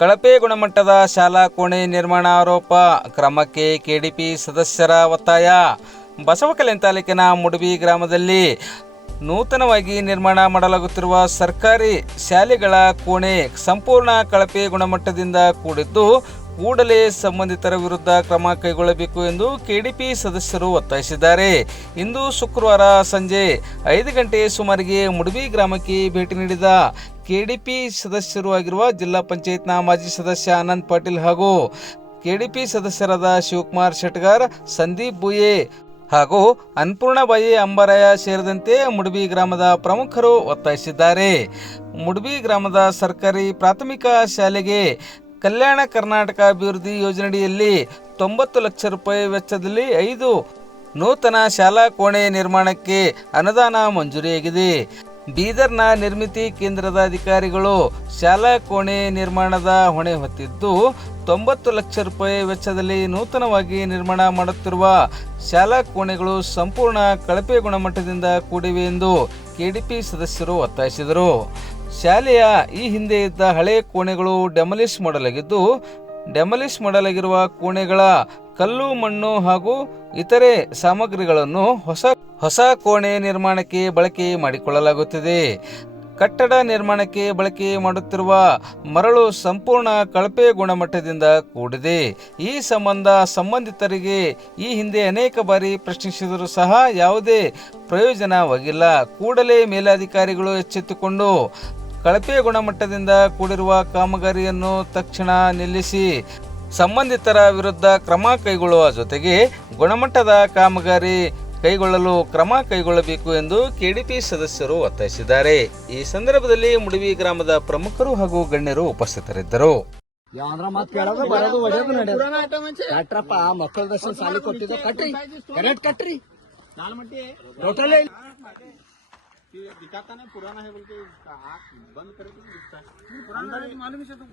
ಕಳಪೆ ಗುಣಮಟ್ಟದ ಶಾಲಾ ಕೋಣೆ ನಿರ್ಮಾಣ ಆರೋಪ ಕ್ರಮಕ್ಕೆ ಕೆಡಿಪಿ ಸದಸ್ಯರ ಒತ್ತಾಯ. ಬಸವಕಲ್ಯಾಣ ತಾಲೂಕಿನ ಮುಡಬಿ ಗ್ರಾಮದಲ್ಲಿ ನೂತನವಾಗಿ ನಿರ್ಮಾಣ ಮಾಡಲಾಗುತ್ತಿರುವ ಸರ್ಕಾರಿ ಶಾಲೆಗಳ ಕೋಣೆ ಸಂಪೂರ್ಣ ಕಳಪೆ ಗುಣಮಟ್ಟದಿಂದ ಕೂಡಿದ್ದು ಕೂಡಲೇ ಸಂಬಂಧಿತರ ವಿರುದ್ಧ ಕ್ರಮ ಕೈಗೊಳ್ಳಬೇಕು ಎಂದು ಕೆಡಿಪಿ ಸದಸ್ಯರು ಒತ್ತಾಯಿಸಿದ್ದಾರೆ. ಇಂದು ಶುಕ್ರವಾರ ಸಂಜೆ 5 ಗಂಟೆ ಸುಮಾರಿಗೆ ಮುಡಬಿ ಗ್ರಾಮಕ್ಕೆ ಭೇಟಿ ನೀಡಿದ ಕೆಡಿಪಿ ಸದಸ್ಯರು ಆಗಿರುವ ಜಿಲ್ಲಾ ಪಂಚಾಯತ್ನ ಮಾಜಿ ಸದಸ್ಯ ಆನಂದ್ ಪಾಟೀಲ್ ಹಾಗೂ ಕೆಡಿಪಿ ಸದಸ್ಯರಾದ ಶಿವಕುಮಾರ್ ಶೆಟ್ಗಾರ್, ಸಂದೀಪ್ ಬುಯೆ ಹಾಗೂ ಅನ್ನಪೂರ್ಣಬಾಯಿ ಅಂಬರಾಯ ಸೇರಿದಂತೆ ಮುಡಬಿ ಗ್ರಾಮದ ಪ್ರಮುಖರು ಒತ್ತಾಯಿಸಿದ್ದಾರೆ. ಮುಡಬಿ ಗ್ರಾಮದ ಸರ್ಕಾರಿ ಪ್ರಾಥಮಿಕ ಶಾಲೆಗೆ ಕಲ್ಯಾಣ ಕರ್ನಾಟಕ ಅಭಿವೃದ್ಧಿ ಯೋಜನೆಯಡಿಯಲ್ಲಿ 90 ಲಕ್ಷ ರೂಪಾಯಿ ವೆಚ್ಚದಲ್ಲಿ 5 ನೂತನ ಶಾಲಾ ಕೋಣೆ ನಿರ್ಮಾಣಕ್ಕೆ ಅನುದಾನ ಮಂಜೂರಿಯಾಗಿದೆ. ಬೀದರ್ನ ನಿರ್ಮಿತಿ ಕೇಂದ್ರದ ಅಧಿಕಾರಿಗಳು ಶಾಲಾ ಕೋಣೆ ನಿರ್ಮಾಣದ ಹೊಣೆ ಹೊತ್ತಿದ್ದು 90 ಲಕ್ಷ ರೂಪಾಯಿ ವೆಚ್ಚದಲ್ಲಿ ನೂತನವಾಗಿ ನಿರ್ಮಾಣ ಮಾಡುತ್ತಿರುವ ಶಾಲಾ ಕೋಣೆಗಳು ಸಂಪೂರ್ಣ ಕಳಪೆ ಗುಣಮಟ್ಟದಿಂದ ಕೂಡಿವೆ ಎಂದು ಕೆಡಿಪಿ ಸದಸ್ಯರು ಒತ್ತಾಯಿಸಿದರು. ಶಾಲೆಯ ಈ ಹಿಂದೆ ಇದ್ದ ಹಳೆಯ ಕೋಣೆಗಳು ಡೆಮಾಲಿಷ್ ಮಾಡಲಾಗಿರುವ ಕೋಣೆಗಳ ಕಲ್ಲು, ಮಣ್ಣು ಹಾಗೂ ಇತರೆ ಸಾಮಗ್ರಿಗಳನ್ನು ಹೊಸ ಕೋಣೆ ನಿರ್ಮಾಣಕ್ಕೆ ಬಳಕೆ ಮಾಡಿಕೊಳ್ಳಲಾಗುತ್ತಿದೆ. ಕಟ್ಟಡ ನಿರ್ಮಾಣಕ್ಕೆ ಬಳಕೆ ಮಾಡುತ್ತಿರುವ ಮರಳು ಸಂಪೂರ್ಣ ಕಳಪೆ ಗುಣಮಟ್ಟದಿಂದ ಕೂಡಿದೆ. ಈ ಸಂಬಂಧ ಸಂಬಂಧಿತರಿಗೆ ಈ ಹಿಂದೆ ಅನೇಕ ಬಾರಿ ಪ್ರಶ್ನಿಸಿದರೂ ಸಹ ಯಾವುದೇ ಪ್ರಯೋಜನವಾಗಿಲ್ಲ. ಕೂಡಲೇ ಮೇಲಧಿಕಾರಿಗಳು ಎಚ್ಚೆತ್ತುಕೊಂಡು ಕಳಪೆ ಗುಣಮಟ್ಟದಿಂದ ಕೂಡಿರುವ ಕಾಮಗಾರಿಯನ್ನು ತಕ್ಷಣ ನಿಲ್ಲಿಸಿ ಸಂಬಂಧಿತರ ವಿರುದ್ಧ ಕ್ರಮ ಕೈಗೊಳ್ಳುವ ಜೊತೆಗೆ ಗುಣಮಟ್ಟದ ಕಾಮಗಾರಿ ಕೈಗೊಳ್ಳಲು ಕ್ರಮ ಕೈಗೊಳ್ಳಬೇಕು ಎಂದು ಕೆಡಿಪಿ ಸದಸ್ಯರು ಒತ್ತಾಯಿಸಿದ್ದಾರೆ. ಈ ಸಂದರ್ಭದಲ್ಲಿ ಮುಡಬಿ ಗ್ರಾಮದ ಪ್ರಮುಖರು ಹಾಗೂ ಗಣ್ಯರು ಉಪಸ್ಥಿತರಿದ್ದರು. दिखाता नहीं पुराना है बोल के आँख बंद करके दिखता है। पुराना मालूम है तो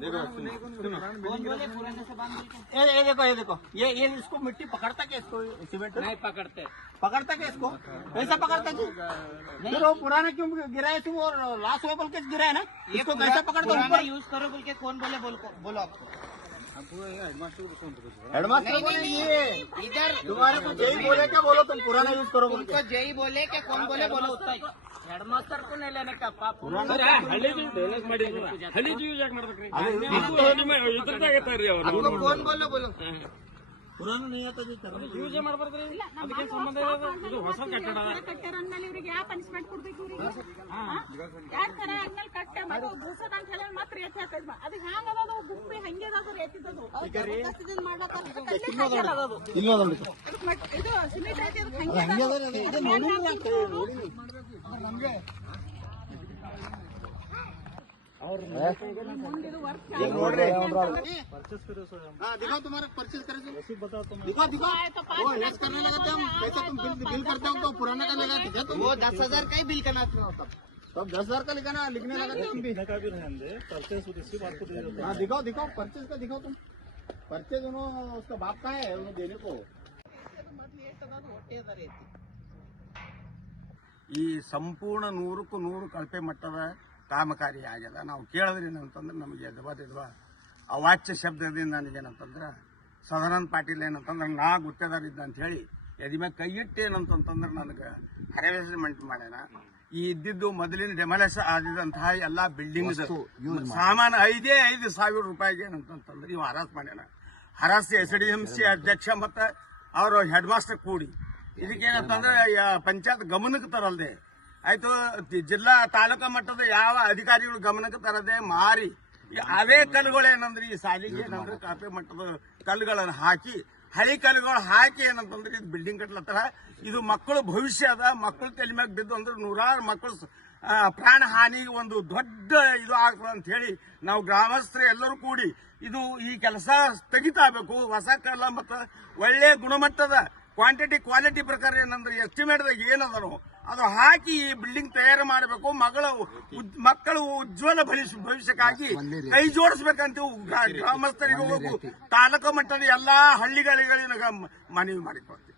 देखो ये इसको मिट्टी पकड़ता क्या, इसको सीमेंट नहीं पकड़ता क्या इसको कैसा पकड़ता जी? नहीं वो पुराना क्यों गिरा है तुम, और लास्ट हुआ बोल के गिरा है ना, इसको कैसा पकड़ता ऊपर यूज करो बोल के कौन बोलो आपको? हेडमास्टर बोले ये इधर तुम्हारे को जय बोले क्या बोलो, तुम पुराना यूज करो बोल के जय बोले क्या कौन बोले बोलो? हेडमास्टर को नहीं लेने का पाप पुराना आपको कौन बोलो पुराना नहीं आता जी ಯೂಸ್ ಮಾಡಬಾರ್ದ್ರಿ. ಅದಕ್ಕೆ ಸಂಬಂಧ ಇದು ಹೊಸ ಕಟ್ಟಡ ಕಟ್ಟಡ ಅಂದ್ಮೇಲೆ ಇವರಿಗೆ ಯಾವ ಪನಿಷ್ಮೆಂಟ್ ಕೊಡ್ಬೇಕು ಇವರಿಗೆ? ಯಾರ್ ತರ ಅಂದ್ಮೇಲೆ ಕಟ್ಟೆ ಮತ್ತು ಭೂಸದ ಅಂತ ಹೇಳಿ ಮಾತ್ರ ಎತ್ತಿ ಹಾಕಿದ್ಮ ಅದು ಹ್ಯಾಂಗ ಅದು ಗುಪ್ಪಿ ಹಂಗೆ ಅದು ಎತ್ತಿದ್ದು ಇದನ್ನ ಮಾಡಕ ಇಲ್ಲ ನೋಡಿ ಇದು ಸಿಮೆಂಟ್ ಐತಿ ಅದು ಹಂಗೆ ಇದು ನೋಡಿ ನಮಗೆ और परचेस करो सो दिखाओ तुम्हारा परचेस करे रसीद बताओ तुम दिखाओ वो लेस करने लगा थे हम कैसे तुम बिल करते हो तो पुराना का लगा ठीक है तुम वो 10,000 का ही बिल करना था तब 10,000 का लिखने लगा तुम भी का भी रहने दे परचेस रिसीव आपको दे देते हैं। दिखाओ परचेस का दिखाओ तुम परचेस उन्होंने उसका बाप का है उन्होंने देने को ಈ ಸಂಪೂರ್ಣ 100ಕ್ಕೂ 100 ಕಳಪೆ ಮಟ್ಟದ ಕಾಮಗಾರಿ ಆಗ್ಯದ. ನಾವು ಕೇಳಿದ್ರೆ ಏನಂತಂದ್ರೆ ನಮಗೆ ಎದವಾ ಅವಾಚ್ಯ ಶಬ್ದದಿಂದ ನನಗೇನಂತಂದ್ರೆ ಸದಾನಂದ ಪಾಟೀಲ್ ಏನಂತಂದ್ರೆ ನಾ ಗುತ್ತೇದಾರಿದ್ದ ಅಂತ ಹೇಳಿ ಎದಿಮೆ ಕೈ ಇಟ್ಟು ಏನಂತಂದ್ರೆ ನನಗೆ ಹರಾಸ್ಮೆಂಟ್ ಮಾಡ್ಯಾನ. ಈ ಇದ್ದಿದ್ದು ಮೊದಲಿನ ಡೆಮಾಲಿಷ್ ಆದಂತಹ ಎಲ್ಲ ಬಿಲ್ಡಿಂಗ್ ಸಾಮಾನು 5,000 ರೂಪಾಯಿಗೆ ಏನಂತಂದ್ರೆ ಇವು ಹರಾಸ್ ಮಾಡ್ಯಾನ. ಹರಾಸ್ SDMC ಅಧ್ಯಕ್ಷ ಮತ್ತು ಅವರು ಹೆಡ್ ಮಾಸ್ಟರ್ ಕೂಡಿ ಇದಕ್ಕೇನಂತಂದ್ರೆ ಪಂಚಾಯತ್ ಗಮನಕ್ಕೆ ತರಲ್ದೆ ಆಯ್ತು, ಜಿಲ್ಲಾ ತಾಲೂಕಾ ಮಟ್ಟದ ಯಾವ ಅಧಿಕಾರಿಗಳು ಗಮನಕ್ಕೆ ತರದೆ ಮಾರಿ ಅವೇ ಕಲ್ಲುಗಳೇನಂದ್ರೆ ಈ ಸಾಲಿಗೆ ಏನಂದ್ರೆ ಕಳಪೆ ಮಟ್ಟದ ಕಲ್ಲುಗಳನ್ನು ಹಾಕಿ ಹಳಿ ಕಲ್ಲುಗಳು ಹಾಕಿ ಏನಂತಂದ್ರೆ ಇದು ಬಿಲ್ಡಿಂಗ್ ಕಟ್ಲತ್ತಾರ. ಇದು ಮಕ್ಕಳು ಭವಿಷ್ಯ ಅದ, ಮಕ್ಕಳು ತಲೆ ಮ್ಯಾಗ ಬಿದ್ದು ಅಂದ್ರೆ 100 ಮಕ್ಕಳು ಪ್ರಾಣ ಹಾನಿಗೆ ಒಂದು ದೊಡ್ಡ ಇದು ಆಗ್ತದೆ ಅಂತ ಹೇಳಿ ನಾವು ಗ್ರಾಮಸ್ಥರು ಎಲ್ಲರೂ ಕೂಡಿ ಇದು ಈ ಕೆಲಸ ತೆಗಿತಾಗಬೇಕು. ಹೊಸ ಕಲ್ಲ ಮತ್ತು ಒಳ್ಳೆ ಗುಣಮಟ್ಟದ ಕ್ವಾಲಿಟಿ ಪ್ರಕಾರ ಏನಂದ್ರೆ ಎಸ್ಟಿಮೇಟ್ದಾಗ ಏನದನೋ ಅದು ಹಾಕಿ ಈ ಬಿಲ್ಡಿಂಗ್ ತಯಾರು ಮಾಡಬೇಕು. ಮಕ್ಕಳು ಉಜ್ವಲ ಭವಿಷ್ಯಕ್ಕಾಗಿ ಕೈ ಜೋಡಿಸ್ಬೇಕಂತ ಗ್ರಾಮಸ್ಥರಿಗೆ ಹೋಗು ತಾಲೂಕು ಮಟ್ಟದ ಎಲ್ಲಾ ಹಳ್ಳಿಗಳಿಗೆ ಮನವಿ ಮಾಡಿಕೊಳ್ತೀವಿ.